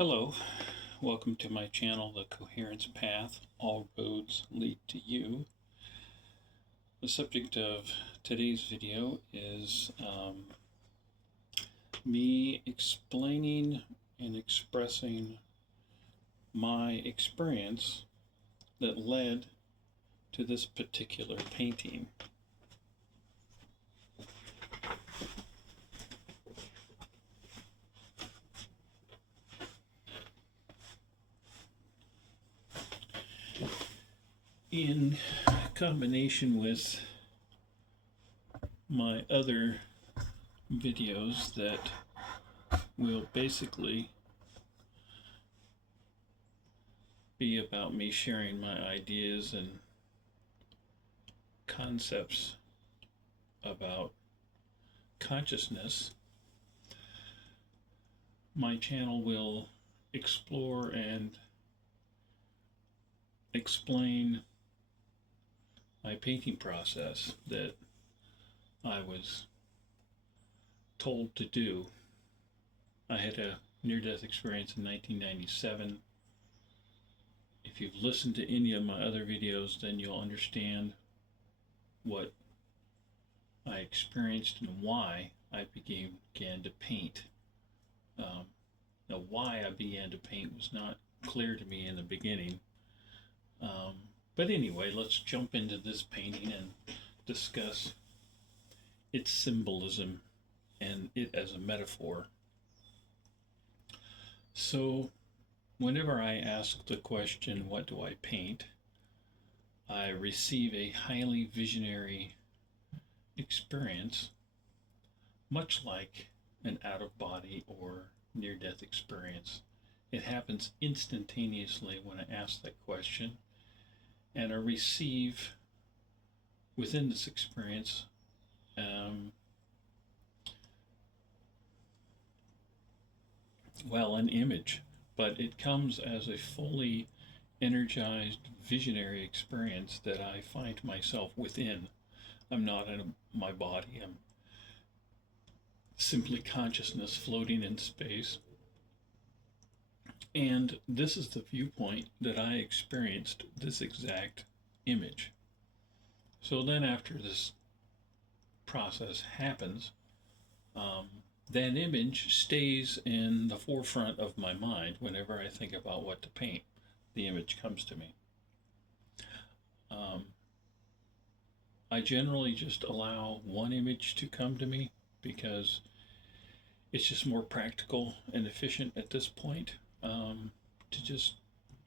Hello, welcome to my channel, The Coherence Path. All roads lead to you. The subject of today's video is me explaining and expressing my experience that led to this particular painting. In combination with my other videos that will basically be about me sharing my ideas and concepts about consciousness, my channel will explore and explain my painting process that I was told to do. I had a near-death experience in 1997. If you've listened to any of my other videos, then you'll understand what I experienced and why I began to paint. Now, why I began to paint was not clear to me in the beginning. But anyway, let's jump into this painting and discuss its symbolism and it as a metaphor. So, whenever I ask the question, what do I paint? I receive a highly visionary experience, much like an out-of-body or near-death experience. It happens instantaneously when I ask that question, and I receive within this experience an image, but it comes as a fully energized visionary experience that I find myself within. I'm not in my body, I'm simply consciousness floating in space. And this is the viewpoint that I experienced this exact image. So then after this process happens, that image stays in the forefront of my mind whenever I think about what to paint. The image comes to me. I generally just allow one image to come to me because it's just more practical and efficient at this point to just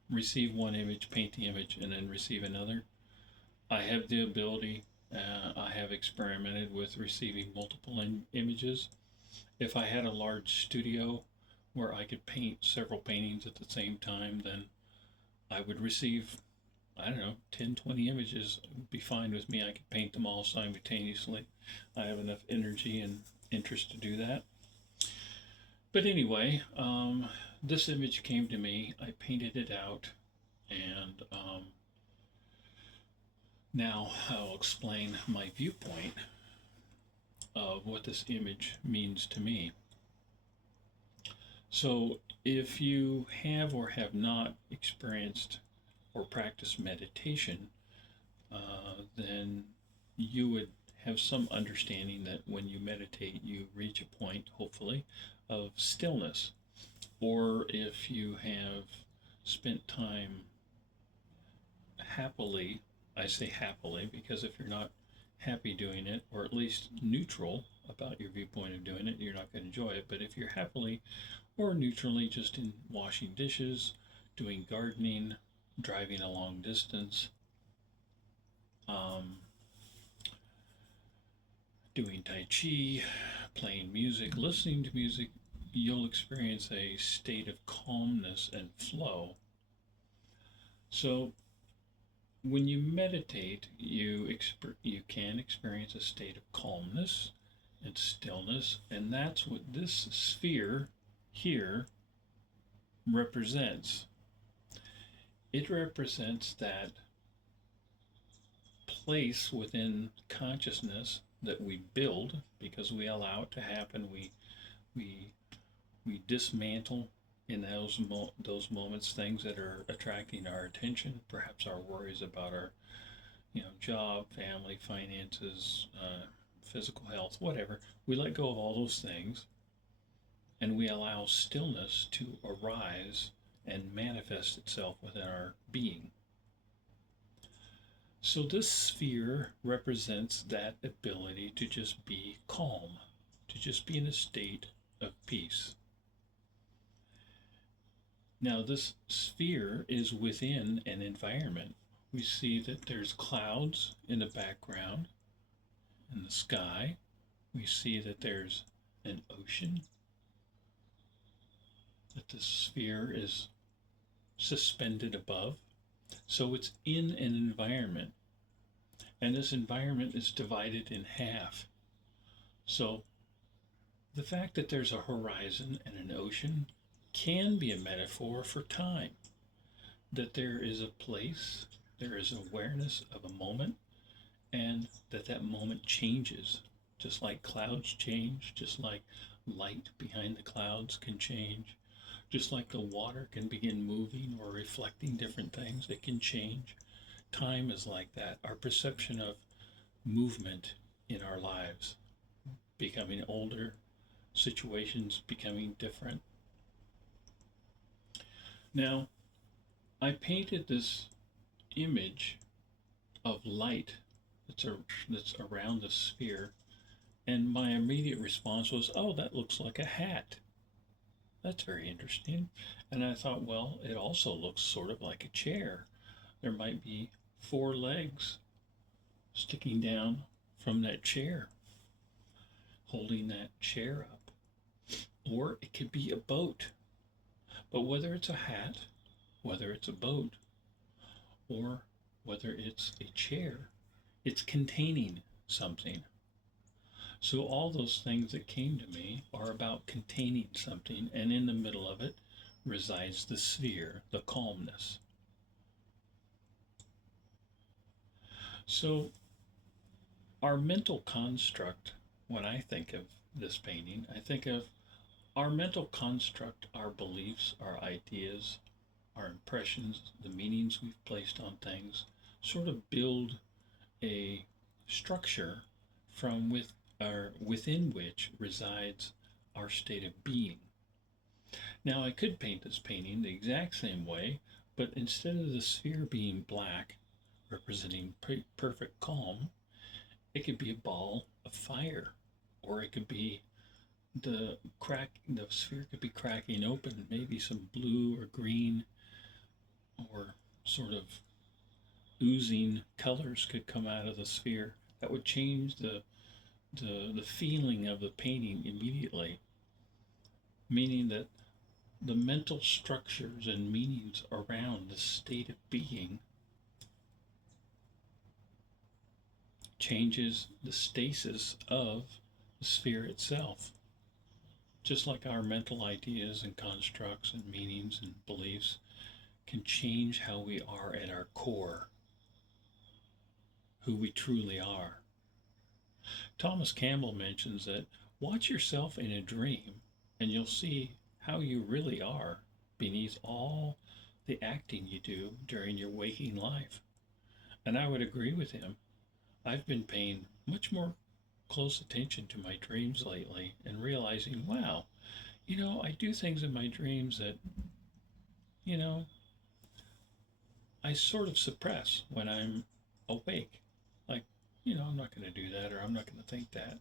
receive one image, paint the image, and then receive another. I have the ability, I have experimented with receiving multiple images. If I had a large studio where I could paint several paintings at the same time, then I would receive, I don't know, 10, 20 images. It would be fine with me. I could paint them all simultaneously. I have enough energy and interest to do that. But anyway, this image came to me. I painted it out, and now I'll explain my viewpoint of what this image means to me. So if you have or have not experienced or practiced meditation, then you would have some understanding that when you meditate, you reach a point, hopefully, of stillness. Or if you have spent time happily, I say happily because if you're not happy doing it, or at least neutral about your viewpoint of doing it, you're not going to enjoy it. But if you're happily or neutrally just in washing dishes, doing gardening, driving a long distance, doing Tai Chi, playing music, listening to music, you'll experience a state of calmness and flow. So when you meditate, you can experience a state of calmness and stillness, and that's what this sphere here represents. It represents that place within consciousness that we build because we allow it to happen. We dismantle in those moments, things that are attracting our attention, perhaps our worries about our, job, family, finances, physical health, whatever. We let go of all those things and we allow stillness to arise and manifest itself within our being. So this sphere represents that ability to just be calm, to just be in a state of peace. Now, this sphere is within an environment. We see that there's clouds in the background in the sky. We see that there's an ocean, that the sphere is suspended above. So it's in an environment, and this environment is divided in half. So the fact that there's a horizon and an ocean can be a metaphor for time, that there is a place, there is awareness of a moment, and that moment changes, just like clouds change, just like light behind the clouds can change, just like the water can begin moving or reflecting different things, it can change. Time is like that. Our perception of movement in our lives, becoming older, situations becoming different. Now, I painted this image of light that's around the sphere, and my immediate response was, "Oh, that looks like a hat. That's very interesting." And I thought, well, it also looks sort of like a chair. There might be 4 legs sticking down from that chair, holding that chair up. Or it could be a boat. But whether it's a hat, whether it's a boat, or whether it's a chair, it's containing something. So all those things that came to me are about containing something, and in the middle of it resides the sphere, the calmness. So our mental construct, when I think of this painting, I think of our mental construct, our beliefs, our ideas, our impressions, the meanings we've placed on things, sort of build a structure from within which resides our state of being. Now, I could paint this painting the exact same way, but instead of the sphere being black, representing perfect calm, it could be a ball of fire, or it could be the sphere could be cracking open, maybe some blue or green or sort of oozing colors could come out of the sphere that would change the feeling of the painting immediately, meaning that the mental structures and meanings around the state of being changes the stasis of the sphere itself. Just like our mental ideas and constructs and meanings and beliefs can change how we are at our core, who we truly are. Thomas Campbell mentions that watch yourself in a dream and you'll see how you really are beneath all the acting you do during your waking life. And I would agree with him. I've been paying much more close attention to my dreams lately and realizing, wow, I do things in my dreams that, you know, I sort of suppress when I'm awake. Like, I'm not going to do that or I'm not going to think that.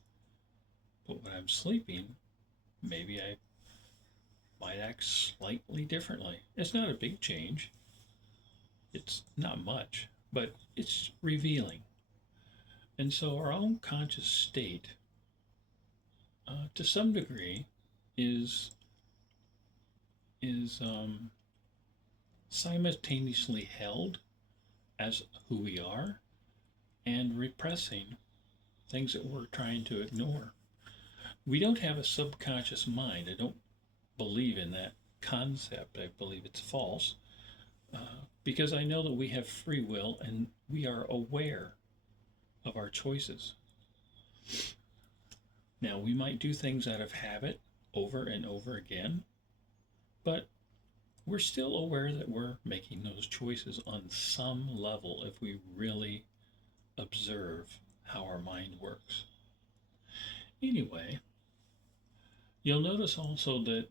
But when I'm sleeping, maybe I might act slightly differently. It's not a big change. It's not much, but it's revealing. And so our own conscious state, to some degree, is simultaneously held as who we are and repressing things that we're trying to ignore. We don't have a subconscious mind. I don't believe in that concept. I believe it's false because I know that we have free will and we are aware of our choices. Now, we might do things out of habit over and over again, but we're still aware that we're making those choices on some level if we really observe how our mind works. Anyway, you'll notice also that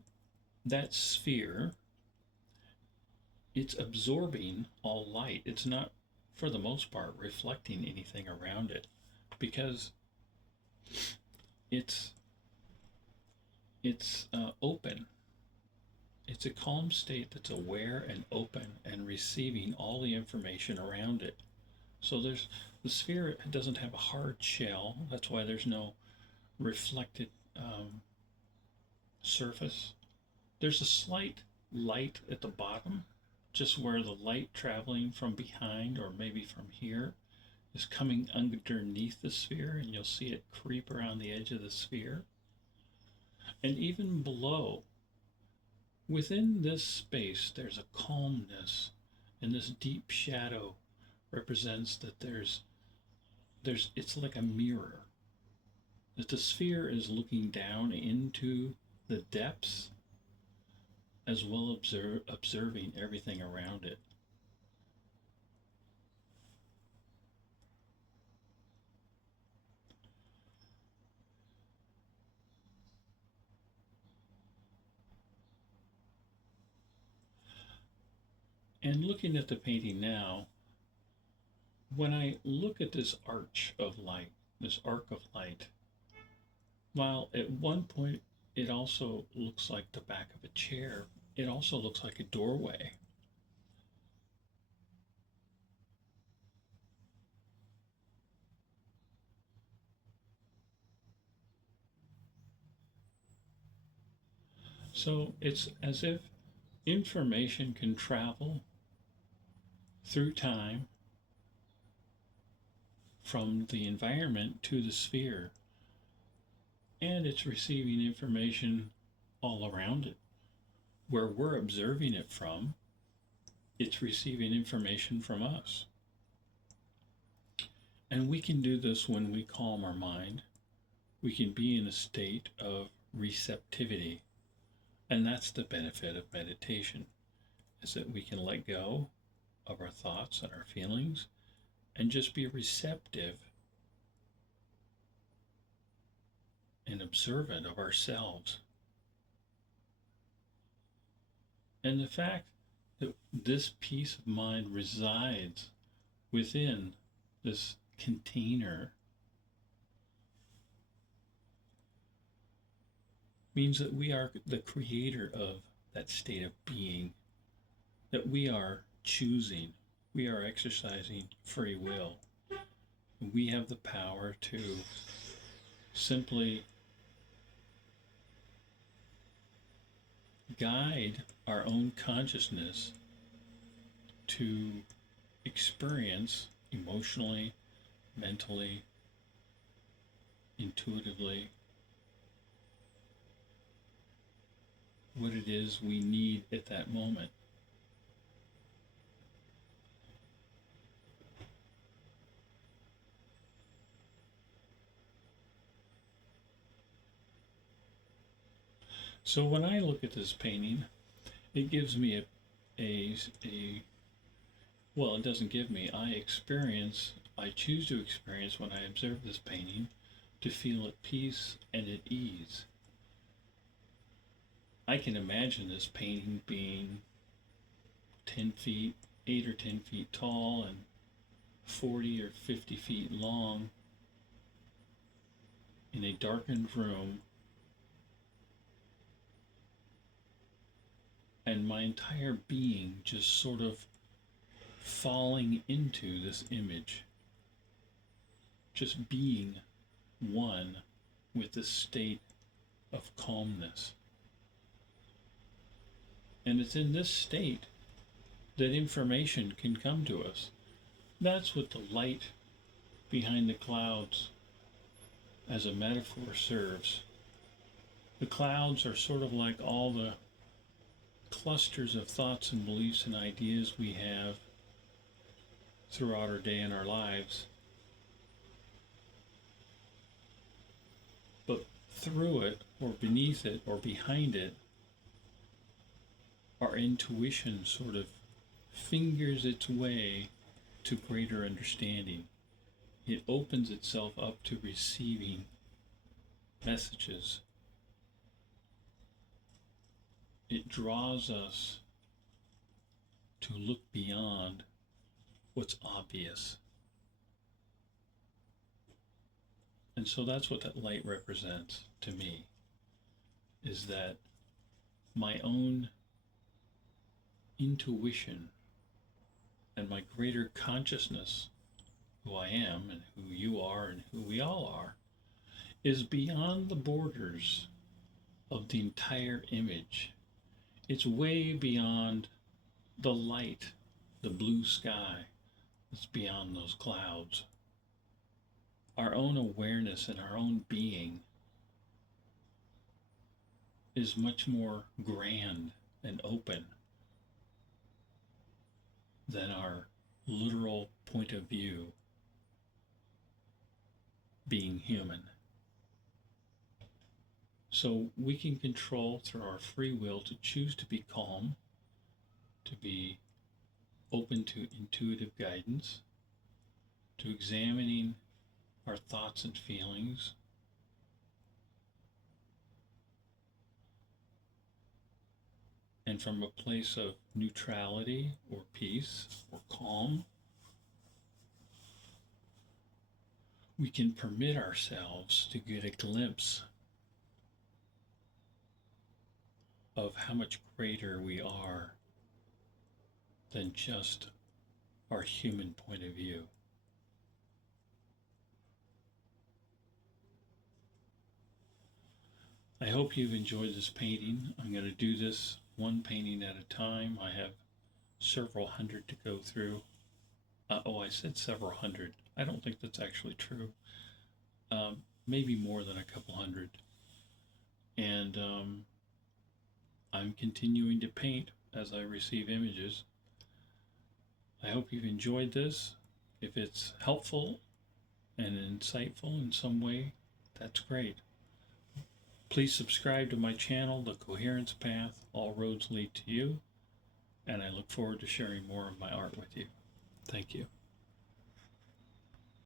that sphere, it's absorbing all light. It's not, for the most part, reflecting anything around it because it's open. It's a calm state that's aware and open and receiving all the information around it. So there's the sphere doesn't have a hard shell. That's why there's no reflected surface. There's a slight light at the bottom, just where the light traveling from behind or maybe from here is coming underneath the sphere, and you'll see it creep around the edge of the sphere. And even below, within this space, there's a calmness, and this deep shadow represents that there's it's like a mirror. That the sphere is looking down into the depths as well observing everything around it. And looking at the painting now, when I look at this arch of light, this arc of light, while at one point it also looks like the back of a chair, it also looks like a doorway. So it's as if information can travel through time from the environment to the sphere, and it's receiving information all around it. Where we're observing it from, it's receiving information from us. And we can do this when we calm our mind. We can be in a state of receptivity. And that's the benefit of meditation, is that we can let go of our thoughts and our feelings and just be receptive and observant of ourselves. And the fact that this peace of mind resides within this container means that we are the creator of that state of being, that we are choosing, we are exercising free will. We have the power to simply guide our own consciousness to experience emotionally, mentally, intuitively what it is we need at that moment. So when I look at this painting, it gives me a well, it doesn't give me, I choose to experience when I observe this painting to feel at peace and at ease. I can imagine this painting being 10 feet, 8 or 10 feet tall and 40 or 50 feet long in a darkened room, and my entire being just sort of falling into this image, just being one with this state of calmness. And it's in this state that information can come to us. That's what the light behind the clouds as a metaphor serves. The clouds are sort of like all the clusters of thoughts and beliefs and ideas we have throughout our day and our lives. But through it, or beneath it, or behind it, our intuition sort of fingers its way to greater understanding. It opens itself up to receiving messages. It draws us to look beyond what's obvious. And so that's what that light represents to me, is that my own intuition and my greater consciousness, who I am and who you are and who we all are, is beyond the borders of the entire image. It's way beyond the light, the blue sky that's beyond those clouds. Our own awareness and our own being is much more grand and open than our literal point of view, being human. So we can control through our free will to choose to be calm, to be open to intuitive guidance, to examining our thoughts and feelings, and from a place of neutrality or peace or calm, we can permit ourselves to get a glimpse of how much greater we are than just our human point of view. I hope you've enjoyed this painting. I'm going to do this one painting at a time. I have several hundred to go through. I said several hundred. I don't think that's actually true. Maybe more than a couple hundred. And I'm continuing to paint as I receive images. I hope you've enjoyed this. If it's helpful and insightful in some way, that's great. Please subscribe to my channel, The Coherence Path. All roads lead to you. And I look forward to sharing more of my art with you. Thank you.